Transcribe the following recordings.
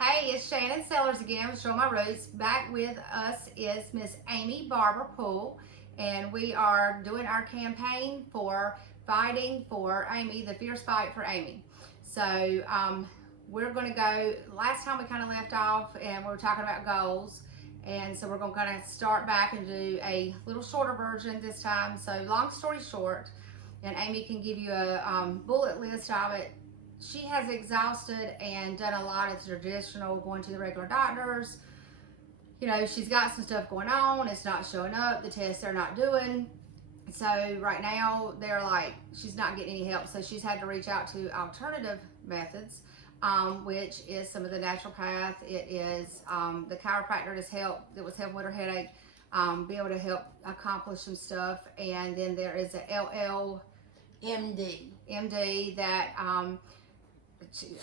Hey, it's Shannon Sellers again with Show My Roots. Back with us is Miss Amy Barber Poole, and we are doing our campaign for fighting for Amy, the fierce fight for Amy. So we're going to go, last time we kind of left off and we were talking about goals, and so we're going to kind of start back and do a little shorter version this time. So long story short, and Amy can give you a bullet list of it. She has exhausted and done a lot of traditional, going to the regular doctors. You know, she's got some stuff going on. It's not showing up. The tests they're not doing. So right now they're like, she's not getting any help. So she's had to reach out to alternative methods, which is some of the naturopath. It is the chiropractor that was helping with her headache, be able to help accomplish some stuff. And then there is a MD that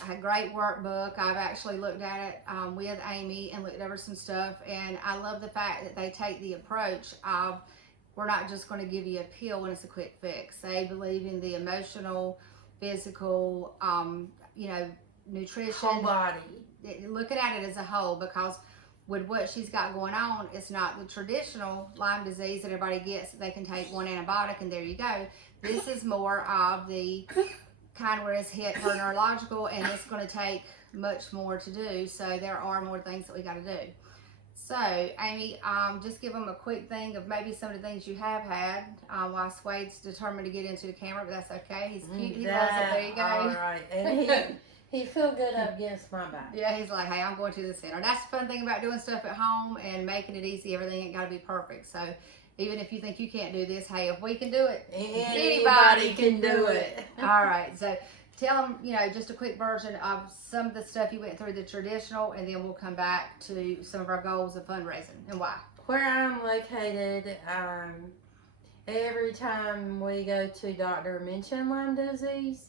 a great workbook. I've actually looked at it with Amy and looked over some stuff, and I love the fact that they take the approach of, we're not just going to give you a pill and it's a quick fix. They believe in the emotional, physical, nutrition, whole body, looking at it as a whole, because with what she's got going on, it's not the traditional Lyme disease that everybody gets, that they can take one antibiotic and there you go. This is more of the kind where it's hit her neurological, and it's going to take much more to do. So there are more things that we got to do. So Amy, just give them a quick thing of maybe some of the things you have had, while Swade's determined to get into the camera, but that's okay. He's cute. He loves it. There you go. All right. And he feel good up against my back. Yeah, he's like, hey, I'm going to the center. That's the fun thing about doing stuff at home and making it easy. Everything ain't got to be perfect. So even if you think you can't do this, hey, if we can do it, anybody can do it. All right, so tell them, just a quick version of some of the stuff you went through, the traditional, and then we'll come back to some of our goals of fundraising and why. Where I'm located, every time we go to doctor mention Lyme disease,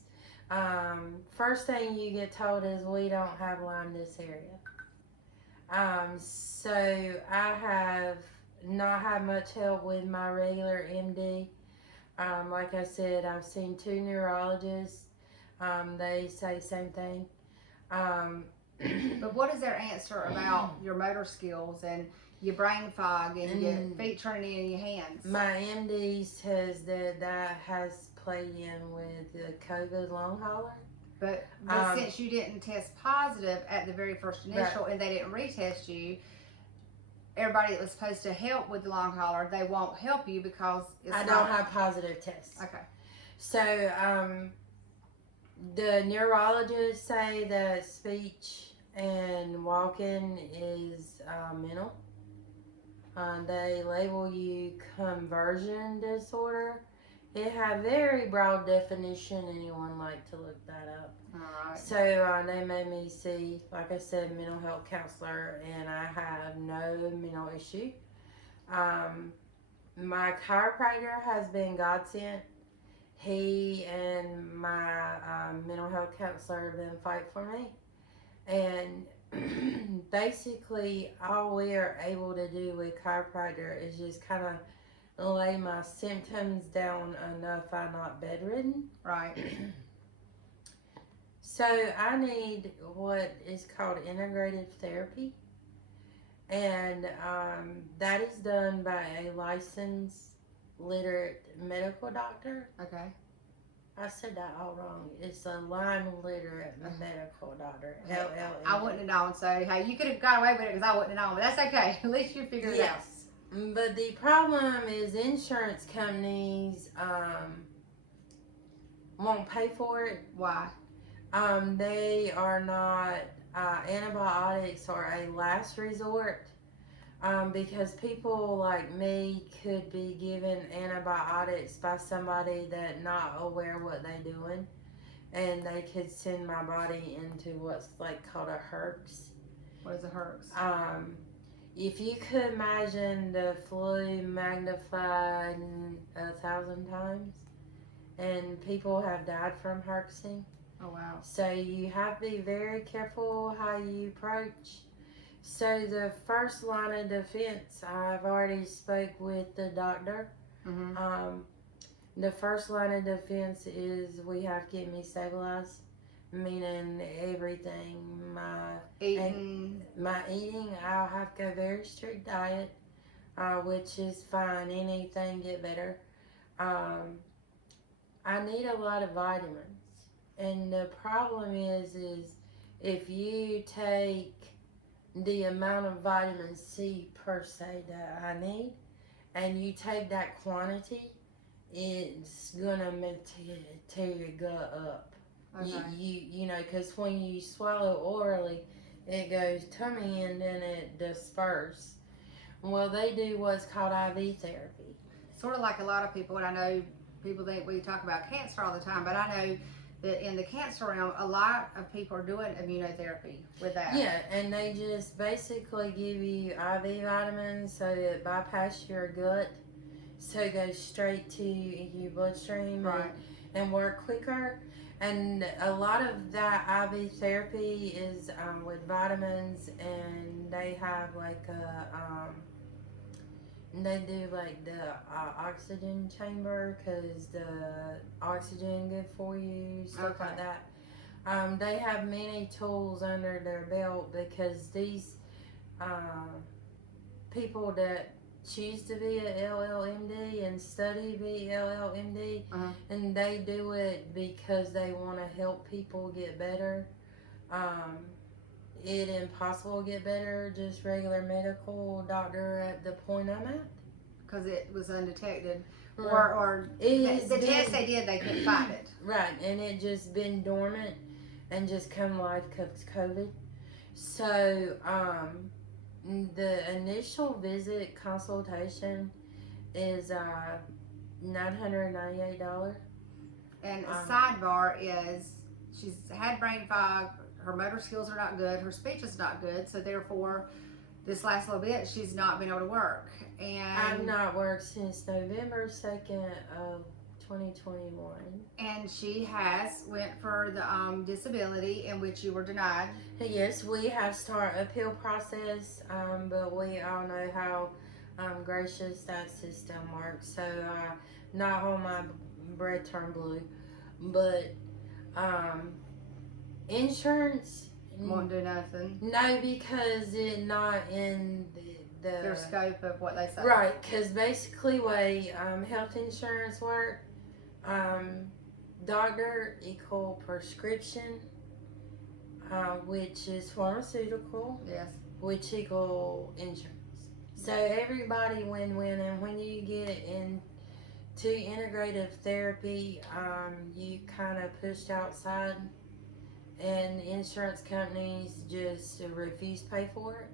first thing you get told is we don't have Lyme in this area. So I have not had much help with my regular MD. Like I said, I've seen 2 neurologists. They say same thing. But what is their answer about your motor skills and your brain fog and your feet turning in your hands? My MD says that has played in with the COVID Longhauler. But since you didn't test positive at the very first initial, right, and they didn't retest you, everybody that was supposed to help with the Longhauler, they won't help you because I don't have positive tests. Okay. So the neurologists say that speech and walking is mental. They label you conversion disorder. It had very broad definition. Anyone like to look that up? All right. So they made me see, like I said, mental health counselor, and I have no mental issue. My chiropractor has been godsend. He and my mental health counselor have been fighting for me, and basically all we are able to do with chiropractor is just kind of lay my symptoms down enough I'm not bedridden. Right. So I need what is called integrative therapy, and that is done by a licensed literate medical doctor. Okay. I said that all wrong. It's a Lyme literate medical doctor. I wouldn't have known. So hey, you could have got away with it because I wouldn't have known, but that's okay. At least you figured it out. But the problem is insurance companies won't pay for it. Why? They are not, antibiotics are a last resort, because people like me could be given antibiotics by somebody that not aware what they doing, and they could send my body into what's like called a herx. What is a herx? If you could imagine the flu magnified 1,000 times, and people have died from herxing. Oh, wow. So you have to be very careful how you approach. So the first line of defense, I've already spoke with the doctor. Mm-hmm. The first line of defense is we have to get me stabilized, meaning everything, my Eating. My eating, I'll have to go very strict diet, which is fine. Anything get better. Um, I need a lot of vitamins, and the problem is if you take the amount of vitamin C per se that I need, and you take that quantity, it's gonna tear your gut up. Okay. You know, because when you swallow orally, it goes tummy and then it disperses. Well, they do what's called IV therapy. Sort of like a lot of people, and I know people think we talk about cancer all the time, but I know that in the cancer realm, a lot of people are doing immunotherapy with that. Yeah, and they just basically give you IV vitamins so that it bypass your gut, so it goes straight to your bloodstream Right. and work quicker. And a lot of that IV therapy is with vitamins, and they have like they do like the oxygen chamber because the oxygen good for you, stuff Okay. like that. They have many tools under their belt because these people that choose to be a LLMD and study to be LLMD, and they do it because they want to help people get better. Um, it impossible to get better, just regular medical doctor at the point I'm at. Because it was undetected, Right. or It the has test been- they did, they couldn't find it. Right, and it just been dormant and just come life because COVID. So, the initial visit consultation is $998. And a sidebar is she's had brain fog. Her motor skills are not good. Her speech is not good. So therefore, this last little bit, she's not been able to work. And I've not worked since November 2nd of 2021. And she has went for the disability in which you were denied. Yes, we have started appeal process, but we all know how gracious that system works. So not hold my breath turn blue, but insurance Won't do nothing. no, because it not in Their scope of what they say. right. Because basically, way health insurance work, doctor equal prescription, which is pharmaceutical, Yes. which equal insurance. So everybody win-win, and when you get into integrative therapy, you kind of pushed outside, and insurance companies just refuse to pay for it.